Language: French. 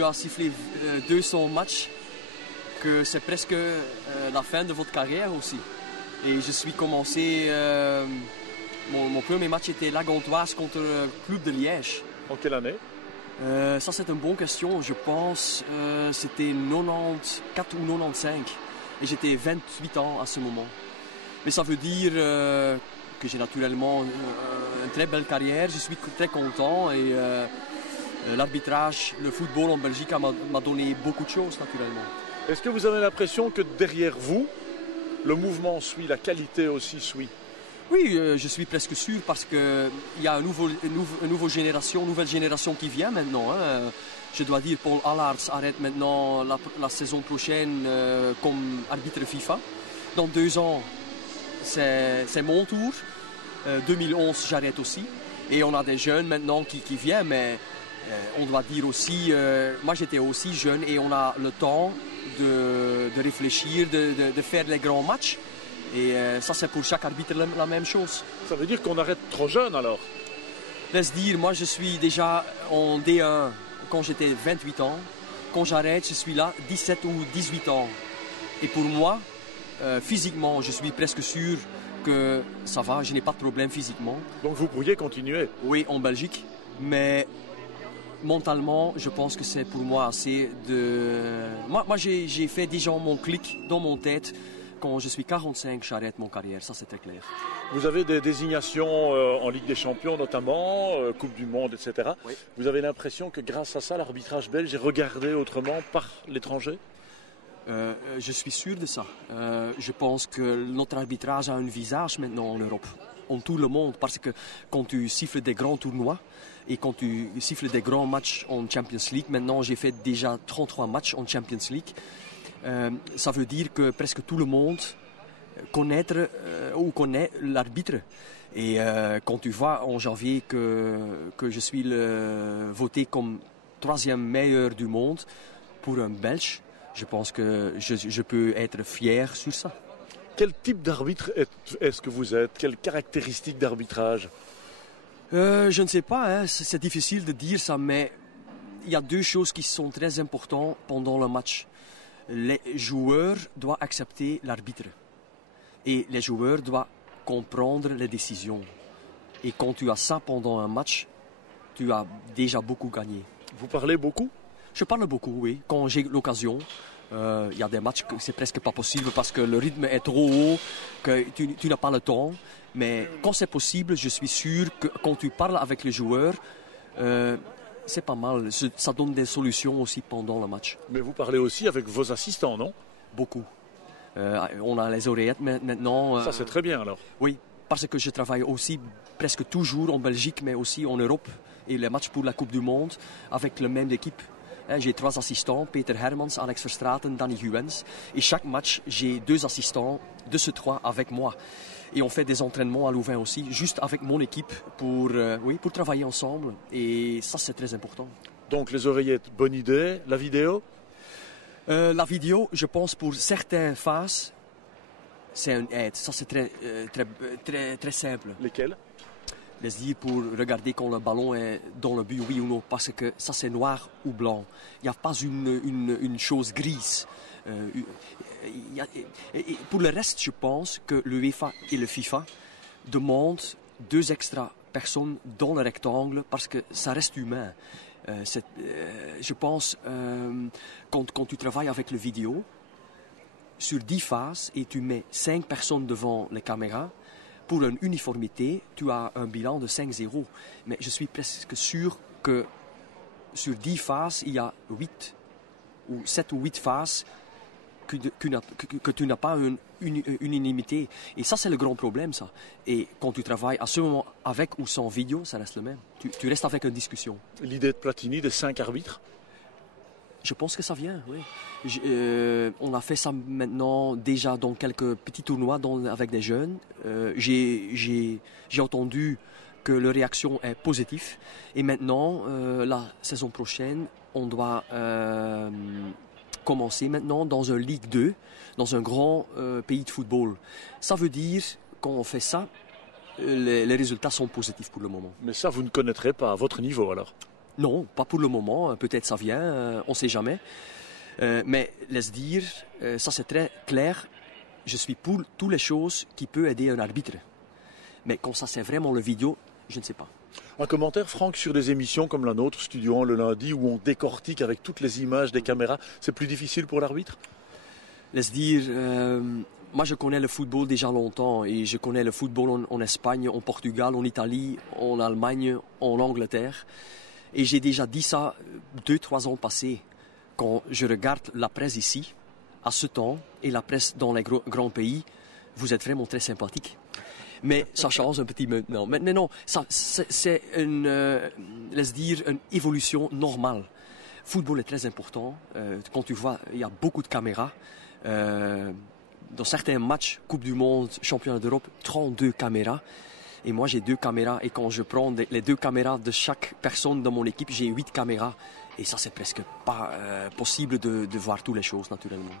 tu as sifflé 200 matchs, que c'est presque la fin de votre carrière aussi. Et je suis commencé, mon premier match était la Gantoise contre le club de Liège. En quelle année? Ça c'est une bonne question, je pense c'était 94 ou 95 et j'étais 28 ans à ce moment. Mais ça veut dire que j'ai naturellement une très belle carrière, je suis très content et l'arbitrage, le football en Belgique m'a donné beaucoup de choses naturellement. Est-ce que vous avez l'impression que derrière vous, le mouvement suit, la qualité aussi suit? Oui, je suis presque sûr parce qu'il y a une nouvelle génération qui vient maintenant. Hein. Je dois dire, Paul Allards arrête maintenant la saison prochaine comme arbitre FIFA. Dans 2 ans, c'est mon tour. 2011, j'arrête aussi. Et on a des jeunes maintenant qui viennent, mais on doit dire aussi, moi j'étais aussi jeune et on a le temps de réfléchir, de faire les grands matchs. Et ça, c'est pour chaque arbitre la même chose. Ça veut dire qu'on arrête trop jeune alors? Laisse dire, moi je suis déjà en D1 quand j'étais 28 ans. Quand j'arrête, je suis là 17 ou 18 ans. Et pour moi, physiquement, je suis presque sûr que ça va, je n'ai pas de problème physiquement. Donc vous pourriez continuer? Oui, en Belgique. Mais mentalement, je pense que c'est pour moi assez de... Moi j'ai fait déjà mon clic dans mon tête. Quand je suis 45, j'arrête mon carrière, ça c'est très clair. Vous avez des désignations en Ligue des Champions notamment, Coupe du Monde, etc. Oui. Vous avez l'impression que grâce à ça, l'arbitrage belge est regardé autrement par l'étranger? Je suis sûr de ça. Je pense que notre arbitrage a un visage maintenant en Europe, en tout le monde, parce que quand tu siffles des grands tournois et quand tu siffles des grands matchs en Champions League, maintenant j'ai fait déjà 33 matchs en Champions League, ça veut dire que presque tout le monde connaît l'arbitre. Et quand tu vois en janvier que je suis voté comme 3e meilleur du monde pour un Belge, je pense que je peux être fier sur ça. Quel type d'arbitre est-ce que vous êtes? Quelles caractéristiques d'arbitrage? Je ne sais pas, hein, c'est difficile de dire ça, mais il y a 2 choses qui sont très importantes pendant le match. Les joueurs doivent accepter l'arbitre et les joueurs doivent comprendre les décisions. Et quand tu as ça pendant un match, tu as déjà beaucoup gagné. Vous parlez beaucoup? Je parle beaucoup, oui. Quand j'ai l'occasion, il y a des matchs que c'est presque pas possible parce que le rythme est trop haut, que tu n'as pas le temps. Mais quand c'est possible, je suis sûr que quand tu parles avec les joueurs, c'est pas mal. Ça donne des solutions aussi pendant le match. Mais vous parlez aussi avec vos assistants, non? Beaucoup. On a les oreillettes maintenant. Ça, c'est très bien alors. Oui, parce que je travaille aussi presque toujours en Belgique, mais aussi en Europe. Et les matchs pour la Coupe du Monde avec la même équipe. J'ai 3 assistants, Peter Hermans, Alex Verstraeten, Danny Huens. Et chaque match, j'ai 2 assistants de ces 3 avec moi. Et on fait des entraînements à Louvain aussi, juste avec mon équipe pour travailler ensemble. Et ça, c'est très important. Donc les oreillettes, bonne idée. La vidéo? La vidéo, je pense pour certaines phases, c'est une aide. Ça, c'est très simple. Lesquelles? Les dire pour regarder quand le ballon est dans le but, oui ou non, parce que ça, c'est noir ou blanc. Il n'y a pas une chose grise. Pour le reste, je pense que l'UEFA et le FIFA demandent 2 extra personnes dans le rectangle parce que ça reste humain. Je pense, quand tu travailles avec le vidéo, sur 10 phases et tu mets 5 personnes devant les caméras, pour une uniformité, tu as un bilan de 5-0. Mais je suis presque sûr que sur 10 phases, il y a 7 ou 8 phases que tu n'as pas une unanimité. Et ça, c'est le grand problème, ça. Et quand tu travailles à ce moment avec ou sans vidéo, ça reste le même. Tu restes avec une discussion. L'idée de Platini, des 5 arbitres? Je pense que ça vient, oui. On a fait ça maintenant déjà dans quelques petits tournois avec des jeunes. J'ai entendu que leur réaction est positive. Et maintenant, la saison prochaine, on doit commencer maintenant dans une Ligue 2, dans un grand pays de football. Ça veut dire, quand on fait ça, les résultats sont positifs pour le moment. Mais ça, vous ne connaîtrez pas à votre niveau alors? Non, pas pour le moment. Peut-être ça vient, on ne sait jamais. Mais laisse dire, ça c'est très clair. Je suis pour toutes les choses qui peuvent aider un arbitre. Mais quand ça c'est vraiment le vidéo, je ne sais pas. Un commentaire, Franck, sur des émissions comme la nôtre, Studio 1 le lundi, où on décortique avec toutes les images des caméras, c'est plus difficile pour l'arbitre? Laisse dire, moi je connais le football déjà longtemps et je connais le football en Espagne, en Portugal, en Italie, en Allemagne, en Angleterre. Et j'ai déjà dit ça 2-3 ans passés, quand je regarde la presse ici, à ce temps, et la presse dans les grands pays, vous êtes vraiment très sympathique. Mais ça change un petit maintenant. Mais non, c'est laisse dire, une évolution normale. Le football est très important. Quand tu vois, il y a beaucoup de caméras. Dans certains matchs, Coupe du Monde, Championnat d'Europe, 32 caméras. Et moi, j'ai 2 caméras. Et quand je prends les 2 caméras de chaque personne dans mon équipe, j'ai 8 caméras. Et ça, c'est presque pas possible de voir toutes les choses, naturellement.